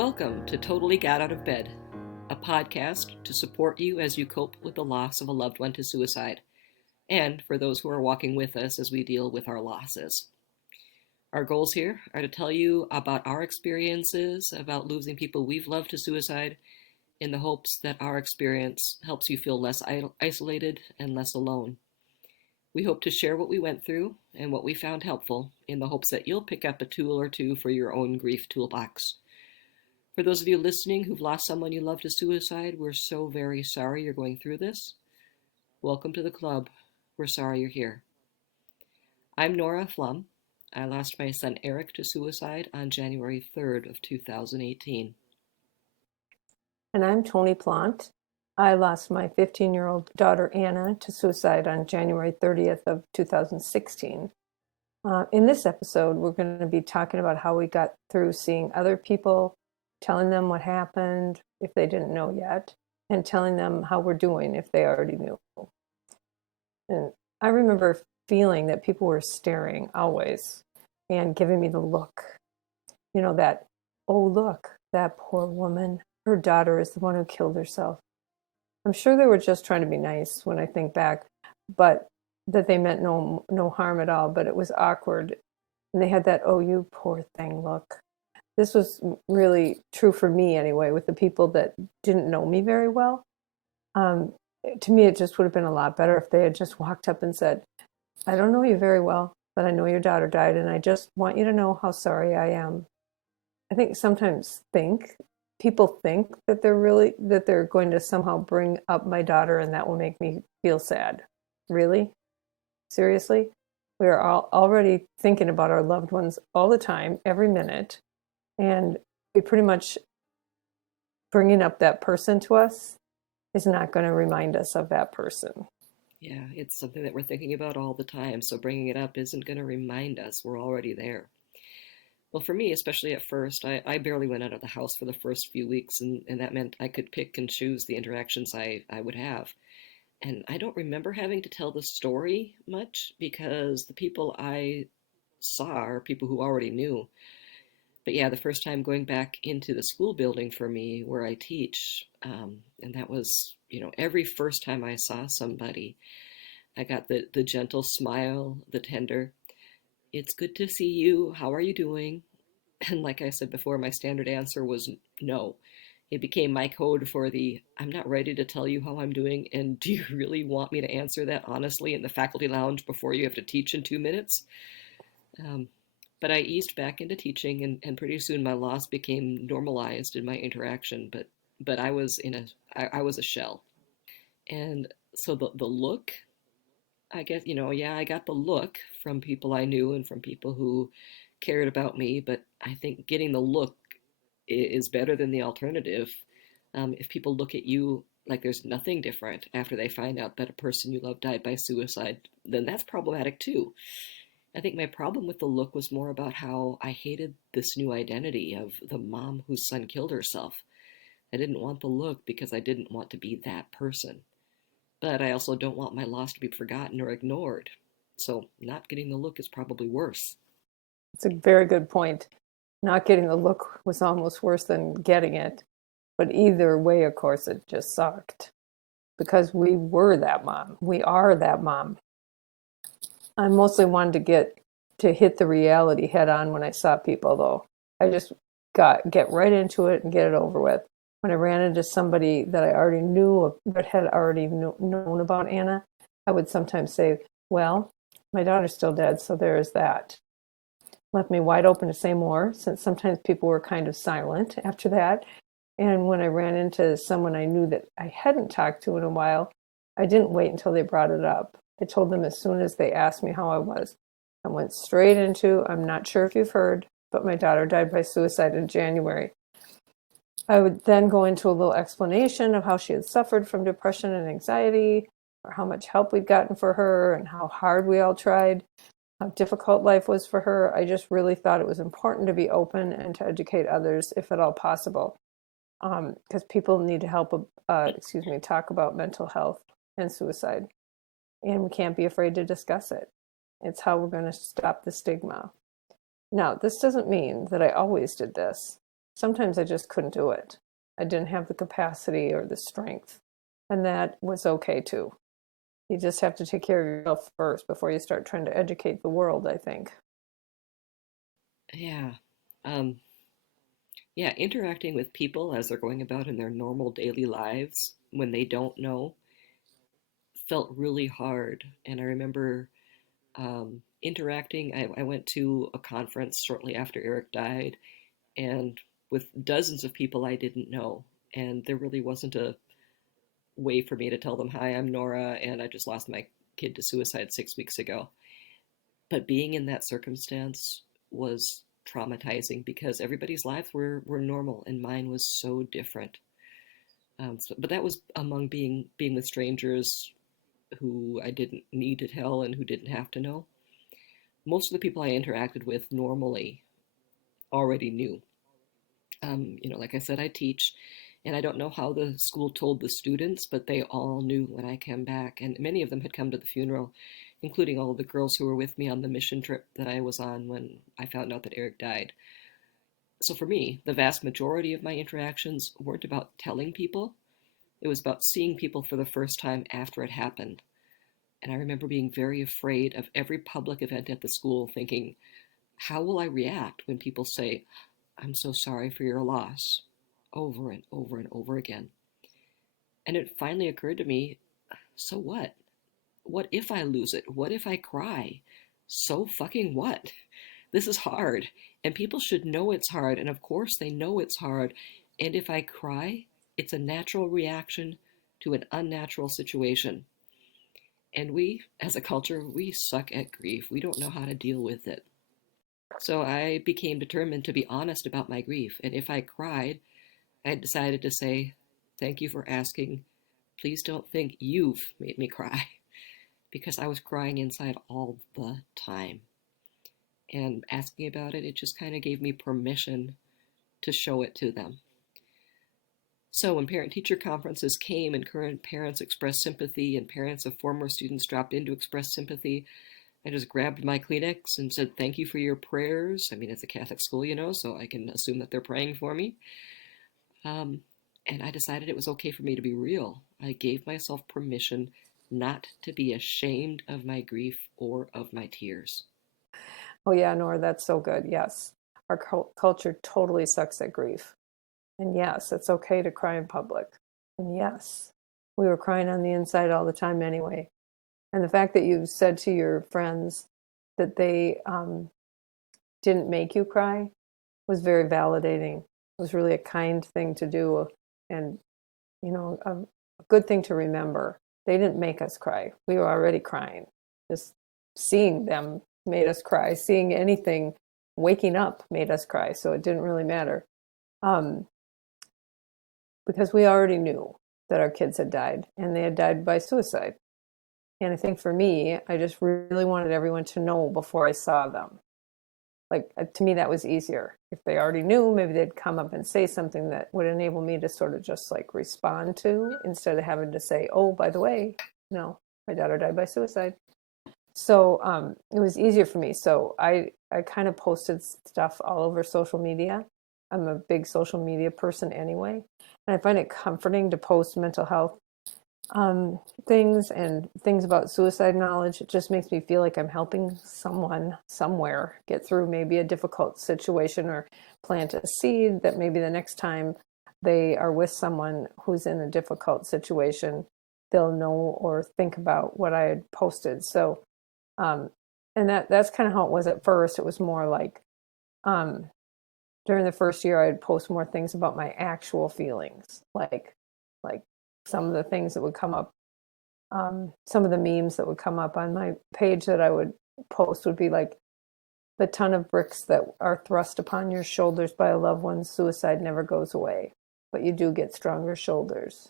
Welcome to Totally Got Out of Bed, a podcast to support you as you cope with the loss of a loved one to suicide, and for those who are walking with us as we deal with our losses. Our goals here are to tell you about our experiences about losing people we've loved to suicide in the hopes that our experience helps you feel less isolated and less alone. We hope to share what we went through and what we found helpful in the hopes that you'll pick up a tool or two for your own grief toolbox. For those of you listening who've lost someone you love to suicide, we're so very sorry you're going through this. Welcome to the club. We're sorry you're here. I'm Nora Flum. I lost my son Eric to suicide on January 3rd of 2018. And I'm Toni Plant. I lost my 15-year-old daughter Anna to suicide on January 30th of 2016. In this episode, we're going to be talking about how we got through seeing other people, telling them what happened if they didn't know yet, and telling them how we're doing if they already knew. And I remember feeling that people were staring always and giving me the look. You know, that, oh, look, that poor woman, her daughter is the one who killed herself. I'm sure they were just trying to be nice when I think back, but that they meant no harm at all, but it was awkward. And they had that, oh, you poor thing look. This was really true for me anyway, with the people that didn't know me very well. To me, it just would have been a lot better if they had just walked up and said, I don't know you very well, but I know your daughter died, and I just want you to know how sorry I am. I think sometimes people think that they're going to somehow bring up my daughter and that will make me feel sad. Really? Seriously? We are all already thinking about our loved ones all the time, every minute. And we pretty much bringing up that person to us is not going to remind us of that person. Yeah, it's something that we're thinking about all the time, so bringing it up isn't going to remind us. We're already there. Well, for me, especially at first, I barely went out of the house for the first few weeks, and that meant I could pick and choose the interactions I would have. And I don't remember having to tell the story much because the people I saw are people who already knew. But yeah, the first time going back into the school building for me where I teach, and that was, every first time I saw somebody, I got the gentle smile, the tender, it's good to see you, how are you doing? And like I said before, my standard answer was no. It became my code for the, I'm not ready to tell you how I'm doing, and do you really want me to answer that honestly in the faculty lounge before you have to teach in 2 minutes? But I eased back into teaching, and pretty soon my loss became normalized in my interaction. But I was I was a shell, and so the look, I guess, I got the look from people I knew and from people who cared about me. But I think getting the look is better than the alternative. If people look at you like there's nothing different after they find out that a person you love died by suicide, then that's problematic too. I think my problem with the look was more about how I hated this new identity of the mom whose son killed herself. I didn't want the look because I didn't want to be that person. But I also don't want my loss to be forgotten or ignored. So not getting the look is probably worse. It's a very good point. Not getting the look was almost worse than getting it. But either way, of course, it just sucked. Because we were that mom. We are that mom. I mostly wanted to hit the reality head on when I saw people, though. I just get right into it and get it over with. When I ran into somebody that I already knew but had already known about Anna, I would sometimes say, well, my daughter's still dead, so there is that. Left me wide open to say more, since sometimes people were kind of silent after that. And when I ran into someone I knew that I hadn't talked to in a while, I didn't wait until they brought it up. I told them as soon as they asked me how I was. I went straight into, I'm not sure if you've heard, but my daughter died by suicide in January. I would then go into a little explanation of how she had suffered from depression and anxiety, or how much help we'd gotten for her, and how hard we all tried, how difficult life was for her. I just really thought it was important to be open and to educate others, if at all possible, because people need to talk about mental health and suicide. And we can't be afraid to discuss it. It's how we're going to stop the stigma. Now, this doesn't mean that I always did this. sometimes I just couldn't do it. I didn't have the capacity or the strength. And that was okay too. You just have to take care of yourself first before you start trying to educate the world, I think. Yeah. Um, yeah, interacting with people as they're going about in their normal daily lives when they don't know felt really hard. And I remember interacting. I went to a conference shortly after Eric died, and with dozens of people I didn't know. And there really wasn't a way for me to tell them, hi, I'm Nora, and I just lost my kid to suicide 6 weeks ago. But being in that circumstance was traumatizing because everybody's lives were normal and mine was so different. But that was among being with strangers who I didn't need to tell and who didn't have to know. Most of the people I interacted with normally already knew. Like I said, I teach, and I don't know how the school told the students, but they all knew when I came back, and many of them had come to the funeral, including all of the girls who were with me on the mission trip that I was on when I found out that Eric died. So for me, the vast majority of my interactions weren't about telling people, it was about seeing people for the first time after it happened. And I remember being very afraid of every public event at the school, thinking, how will I react when people say, I'm so sorry for your loss, over and over and over again? And it finally occurred to me, so what? What if I lose it? What if I cry? So fucking what? This is hard, and people should know it's hard, and of course they know it's hard. And if I cry, it's a natural reaction to an unnatural situation. And we, as a culture, we suck at grief. We don't know how to deal with it. So I became determined to be honest about my grief. And if I cried, I decided to say, thank you for asking. Please don't think you've made me cry. Because I was crying inside all the time. And asking about it, it just kind of gave me permission to show it to them. So when parent teacher conferences came and current parents expressed sympathy and parents of former students dropped in to express sympathy, I just grabbed my Kleenex and said, thank you for your prayers. I mean, it's a Catholic school, so I can assume that they're praying for me. Um, and I decided it was okay for me to be real. I gave myself permission not to be ashamed of my grief or of my tears. Oh, yeah, Nora, that's so good. Yes. Our culture totally sucks at grief. And yes, it's okay to cry in public. And yes, we were crying on the inside all the time anyway. And the fact that you said to your friends that they didn't make you cry was very validating. It was really a kind thing to do and, a good thing to remember. They didn't make us cry. We were already crying. Just seeing them made us cry. Seeing anything, waking up made us cry. So it didn't really matter. Um, because we already knew that our kids had died and they had died by suicide. And I think for me, I just really wanted everyone to know before I saw them. Like, to me, that was easier. If they already knew, maybe they'd come up and say something that would enable me to sort of just like respond to instead of having to say, oh, by the way, no, my daughter died by suicide. So it was easier for me. So I kind of posted stuff all over social media. I'm a big social media person anyway. And I find it comforting to post mental health things and things about suicide knowledge. It just makes me feel like I'm helping someone somewhere get through maybe a difficult situation or plant a seed that maybe the next time they are with someone who's in a difficult situation, they'll know or think about what I had posted. So, and that's kind of how it was at first. It was more like um, during the first year, I'd post more things about my actual feelings, like some of the things that would come up, some of the memes that would come up on my page that I would post would be like, the ton of bricks that are thrust upon your shoulders by a loved one's suicide never goes away, but you do get stronger shoulders.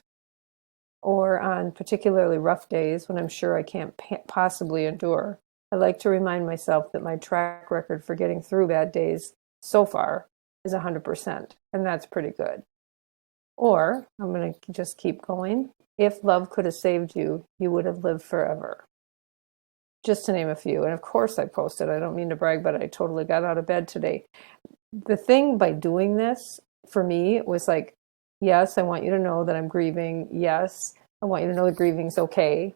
Or on particularly rough days when I'm sure I can't possibly endure, I like to remind myself that my track record for getting through bad days so far is 100%, and that's pretty good. Or I'm going to just keep going. If love could have saved you, you would have lived forever. Just to name a few. And of course I posted. I don't mean to brag, but I totally got out of bed today. The thing by doing this for me, it was like, yes, I want you to know that I'm grieving. Yes, I want you to know that grieving's okay.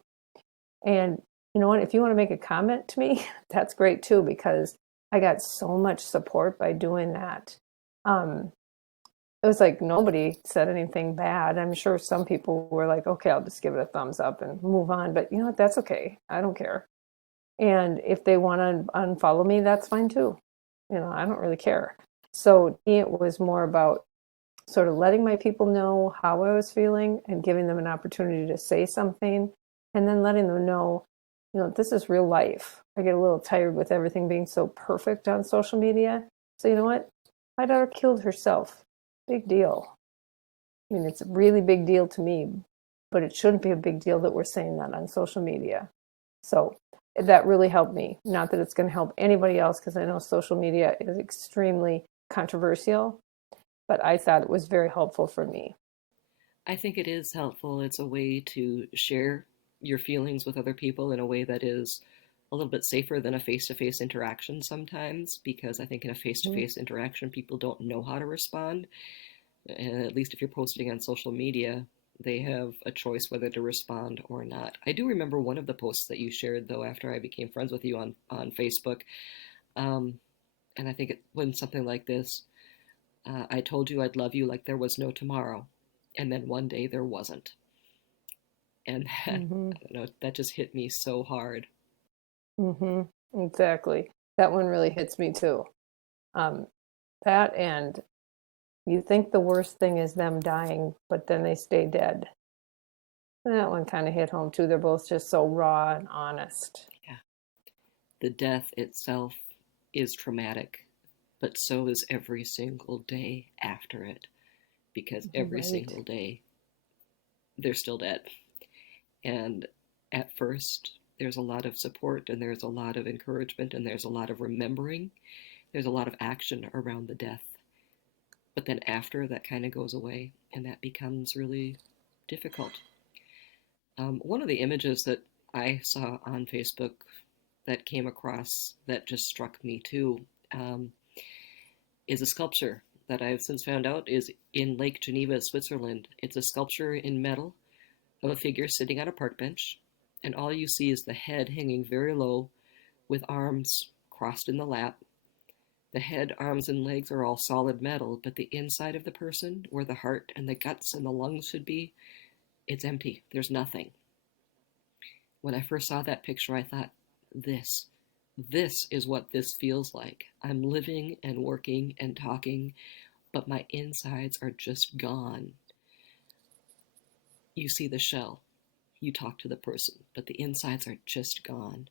And you know what? If you want to make a comment to me, that's great too, because I got so much support by doing that. Um, it was like nobody said anything bad. I'm sure some people were like, okay, I'll just give it a thumbs up and move on. But you know what? That's okay. I don't care. And if they want to unfollow me, that's fine too. You know, I don't really care. So it was more about sort of letting my people know how I was feeling and giving them an opportunity to say something, and then letting them know, you know, this is real life. I get a little tired with everything being so perfect on social media. So, you know what? My daughter killed herself. Big deal. I mean, it's a really big deal to me, but it shouldn't be a big deal that we're saying that on social media. So that really helped me. Not that it's going to help anybody else, because I know social media is extremely controversial, but I thought it was very helpful for me. I think it is helpful. It's a way to share your feelings with other people in a way that is a little bit safer than a face to face interaction sometimes, because I think in a face to Mhm. face interaction, people don't know how to respond. And at least if you're posting on social media, they have a choice whether to respond or not. I do remember one of the posts that you shared, though, after I became friends with you on Facebook. Um, and I think it went something like this: I told you I'd love you like there was no tomorrow. And then one day there wasn't. And that, Mhm. I don't know, that just hit me so hard. Mhm. Exactly. That one really hits me too. Um, that and you think the worst thing is them dying, but then they stay dead. That one kind of hit home too. They're both just so raw and honest. Yeah. The death itself is traumatic, but so is every single day after it, because every Right. single day they're still dead. And at first, there's a lot of support and there's a lot of encouragement and there's a lot of remembering. There's a lot of action around the death. But then after, that kind of goes away and that becomes really difficult. One of the images that I saw on Facebook that came across that just struck me too um, is a sculpture that I've since found out is in Lake Geneva, Switzerland. It's a sculpture in metal of a figure sitting on a park bench, and all you see is the head hanging very low with arms crossed in the lap. The head, arms, and legs are all solid metal, but the inside of the person, where the heart and the guts and the lungs should be, it's empty. There's nothing. When I first saw that picture, I thought, this, this is what this feels like. I'm living and working and talking, but my insides are just gone. You see the shell, you talk to the person, but the insides are just gone.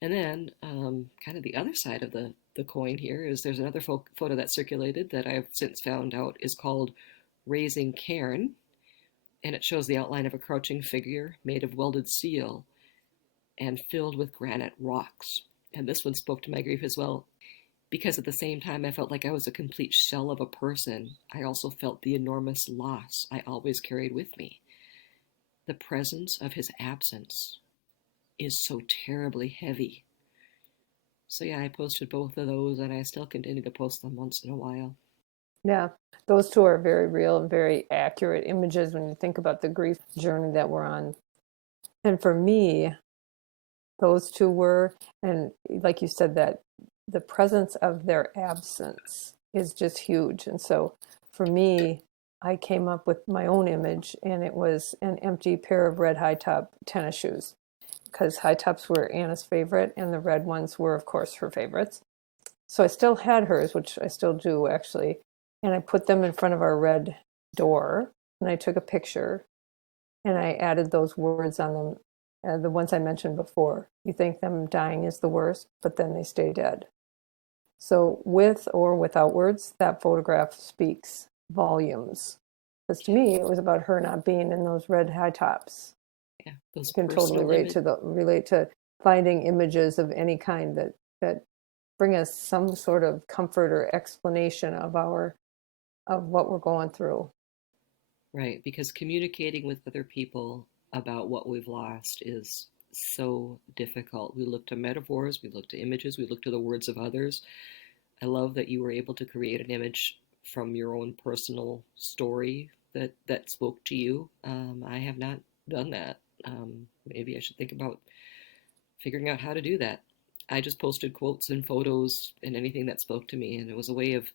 And then, kind of the other side of the coin here is there's another photo that circulated that I've since found out is called Raising Cairn, and it shows the outline of a crouching figure made of welded steel and filled with granite rocks. And this one spoke to my grief as well, because at the same time I felt like I was a complete shell of a person. I also felt the enormous loss I always carried with me. The presence of his absence is so terribly heavy. So yeah, I posted both of those and I still continue to post them once in a while. Yeah. Those two are very real and very accurate images when you think about the grief journey that we're on. And for me, those two were, and like you said, that the presence of their absence is just huge. And so for me, I came up with my own image, and it was an empty pair of red high top tennis shoes, because high tops were Anna's favorite, and the red ones were, of course, her favorites. So I still had hers, which I still do actually, and I put them in front of our red door, and I took a picture, and I added those words on them, the ones I mentioned before. You think them dying is the worst, but then they stay dead. So, with or without words, that photograph speaks volumes. Because to Yeah, me, it was about her not being in those red high tops. yeah. Those You can totally personal image. relate to finding images of any kind that bring us some sort of comfort or explanation of our of what we're going through. Right, because communicating with other people about what we've lost is so difficult. We look to metaphors, we look to images, we look to the words of others. I love that you were able to create an image from your own personal story that spoke to you. I have not done that. Maybe I should think about figuring out how to do that. I just posted quotes and photos and anything that spoke to me, and it was a way of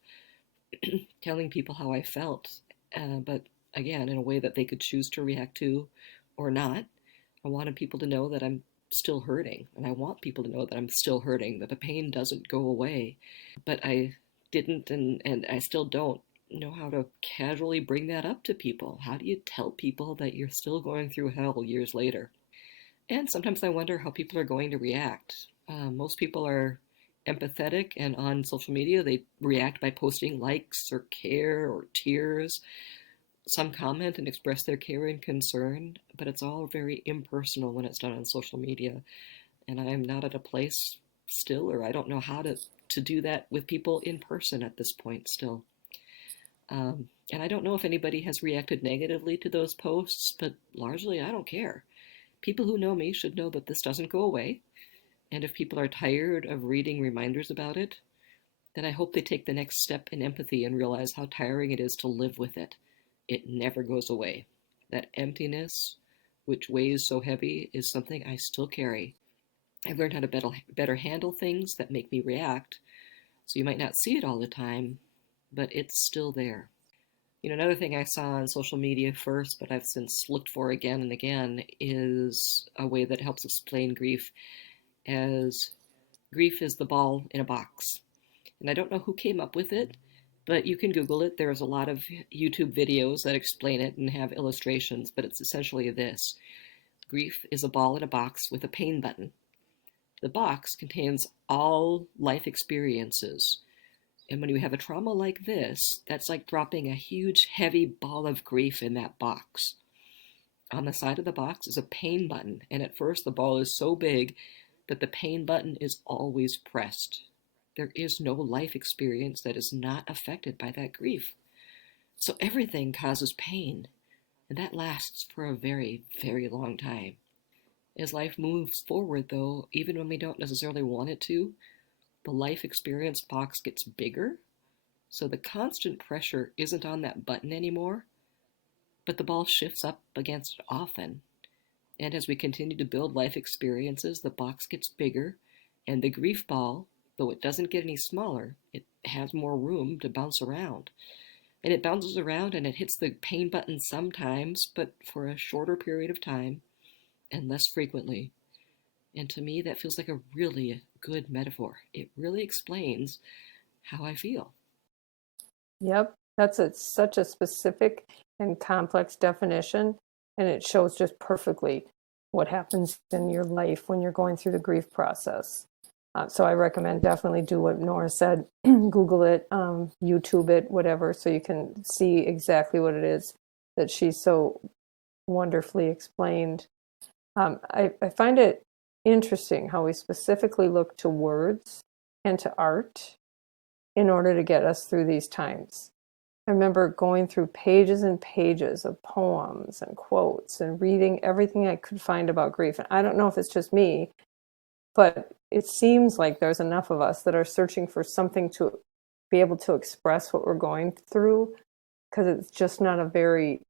telling people how I felt, but again, in a way that they could choose to react to or not. I wanted people to know that I'm still hurting, and I want people to know that I'm still hurting, that the pain doesn't go away. But I didn't, and I still don't know how to casually bring that up to people. How do you tell people that you're still going through hell years later? And sometimes I wonder how people are going to react. Most people are empathetic, and on social media, they react by posting likes or care or tears. Some comment and express their care and concern, but it's all very impersonal when it's done on social media. And I'm not at a place still, or I don't know how to do that with people in person at this point still. And I don't know if anybody has reacted negatively to those posts, but largely I don't care. People who know me should know that this doesn't go away. And if people are tired of reading reminders about it, then I hope they take the next step in empathy and realize how tiring it is to live with it. It never goes away. That emptiness, which weighs so heavy, is something I still carry. I've learned how to better handle things that make me react, so you might not see it all the time, but it's still there. Another thing I saw on social media first, but I've since looked for again and again, is a way that helps explain grief as grief is the ball in a box. And I don't know who came up with it, but you can Google it. There's a lot of YouTube videos that explain it and have illustrations, but it's essentially this. Grief is a ball in a box with a pain button. The box contains all life experiences. And when you have a trauma like this, that's like dropping a huge, heavy ball of grief in that box. On the side of the box is a pain button, and at first the ball is so big that the pain button is always pressed. There is no life experience that is not affected by that grief. So everything causes pain, and that lasts for a very, very long time. As life moves forward, though, even when we don't necessarily want it to, the life experience box gets bigger, so the constant pressure isn't on that button anymore, but the ball shifts up against it often. And as we continue to build life experiences, the box gets bigger, and the grief ball, though it doesn't get any smaller, it has more room to bounce around. And it bounces around and it hits the pain button sometimes, but for a shorter period of time and less frequently. And to me, that feels like a really good metaphor. It really explains how I feel. Yep, that's such a specific and complex definition, and it shows just perfectly what happens in your life when you're going through the grief process. So I recommend definitely do what Nora said, Google it, YouTube it, whatever, so you can see exactly what it is that she so wonderfully explained. I find it interesting how we specifically look to words and to art in order to get us through these times. I remember going through pages and pages of poems and quotes and reading everything I could find about grief. And I don't know if it's just me, but it seems like there's enough of us that are searching for something to be able to express what we're going through, because it's just not a very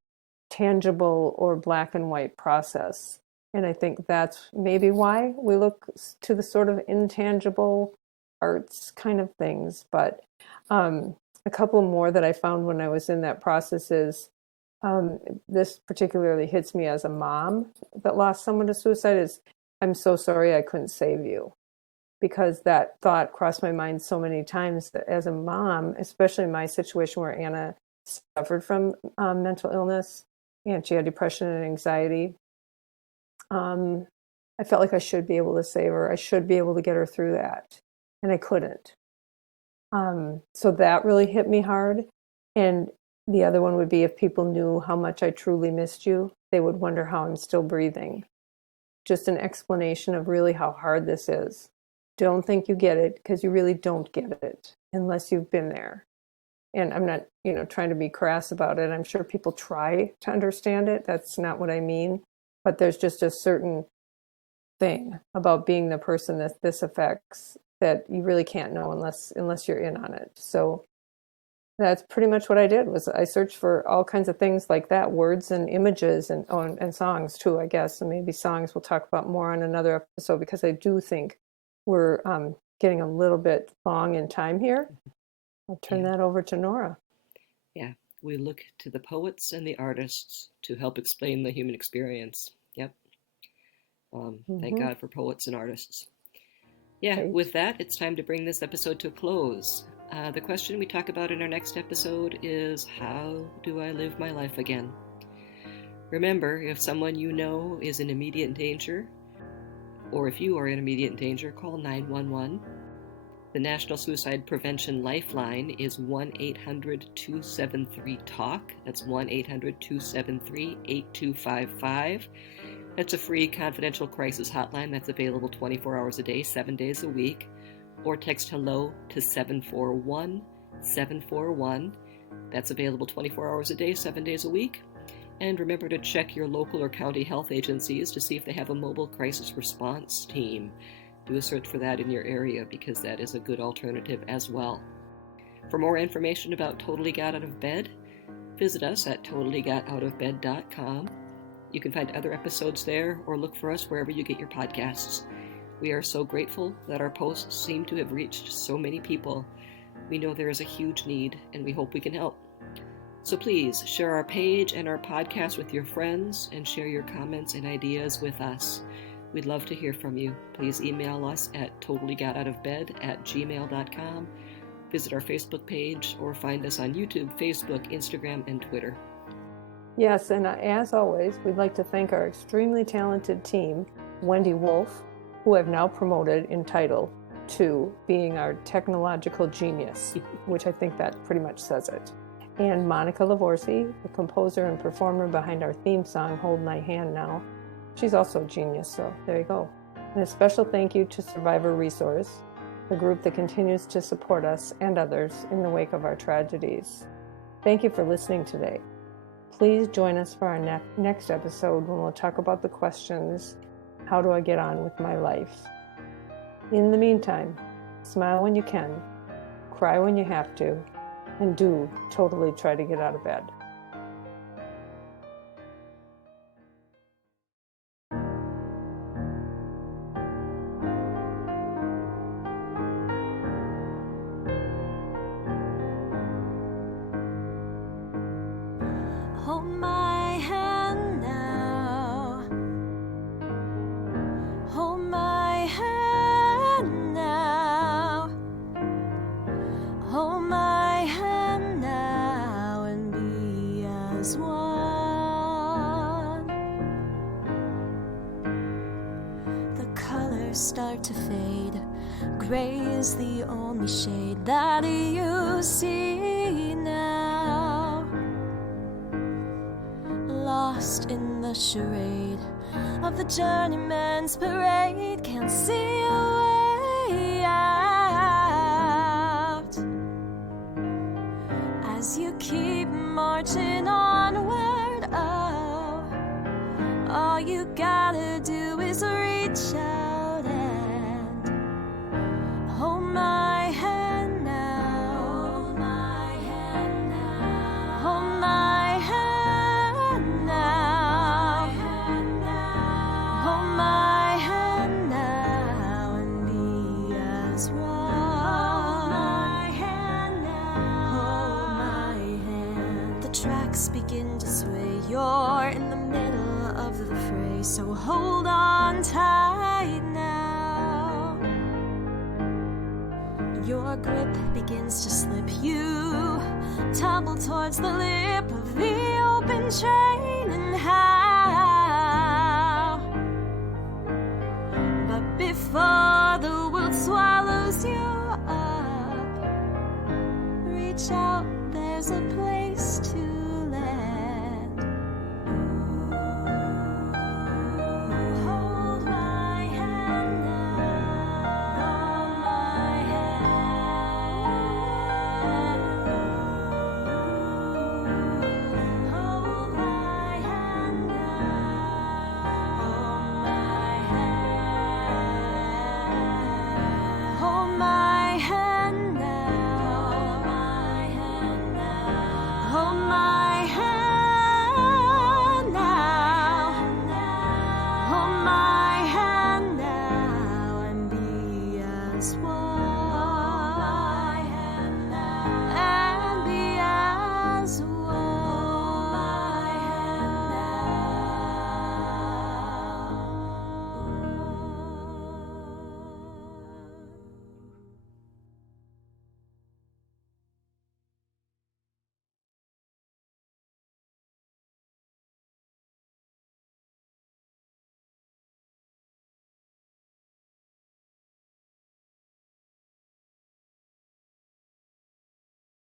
tangible or black and white process. And I think that's maybe why we look to the sort of intangible arts kind of things. But a couple more that I found when I was in that process is this particularly hits me as a mom that lost someone to suicide is, I'm so sorry I couldn't save you. Because that thought crossed my mind so many times that as a mom, especially in my situation where Anna suffered from mental illness and she had depression and anxiety, I felt like I should be able to save her. I should be able to get her through that. And I couldn't. So that really hit me hard. And the other one would be if people knew how much I truly missed you, they would wonder how I'm still breathing. Just an explanation of really how hard this is. Don't think you get it, because you really don't get it unless you've been there. And I'm not, trying to be crass about it. I'm sure people try to understand it. That's not what I mean. But there's just a certain thing about being the person that this affects that you really can't know unless you're in on it. So That's pretty much what I did. Was I searched for all kinds of things like that, words and images, and and songs too, I guess. And maybe songs we'll talk about more on another episode, because I do think we're getting a little bit long in time here. I'll turn that over to Nora. Yeah, we look to the poets and the artists to help explain the human experience. Yep. Thank God for poets and artists. Yeah, Great. With that, it's time to bring this episode to a close. The question we talk about in our next episode is, how do I live my life again? Remember, if someone you know is in immediate danger, or if you are in immediate danger, call 911. The National Suicide Prevention Lifeline is 1-800-273-TALK. That's 1-800-273-8255. That's a free confidential crisis hotline that's available 24 hours a day, 7 days a week. Or text HELLO to 741-741. That's available 24 hours a day, 7 days a week. And remember to check your local or county health agencies to see if they have a mobile crisis response team. Do a search for that in your area, because that is a good alternative as well. For more information about Totally Got Out of Bed, visit us at totallygotoutofbed.com. You can find other episodes there, or look for us wherever you get your podcasts. We are so grateful that our posts seem to have reached so many people. We know there is a huge need, and we hope we can help. So please share our page and our podcast with your friends, and share your comments and ideas with us. We'd love to hear from you. Please email us at totallygotoutofbed@gmail.com. Visit our Facebook page, or find us on YouTube, Facebook, Instagram, and Twitter. Yes, and as always, we'd like to thank our extremely talented team, Wendy Wolf, who I've now promoted in title to being our technological genius, which I think that pretty much says it. And Monica Lavorsi, the composer and performer behind our theme song, Hold My Hand Now. She's also a genius, so there you go. And a special thank you to Survivor Resource, the group that continues to support us and others in the wake of our tragedies. Thank you for listening today. Please join us for our next episode, when we'll talk about the questions, how do I get on with my life? In the meantime, smile when you can, cry when you have to, and do totally try to get out of bed. Hold my hand now. Hold my hand now. Hold my hand now, and be as one. The colors start to fade. Gray is the only shade that you see now. Lost in the charade of the journeyman's parade, can't see a way out. As you keep marching onward, oh, all you gotta do is reach out and hold my hand now. Hold my hand now. Hold my hand now. Hold my hand now, and be as one. Hold my hand now. Hold my hand. The tracks begin to sway. You're in the middle of the fray, so hold on tight now. Your grip begins to slip. You tumble towards the lip of the open train, and how? But before the world swallows you up, reach out, there's a place to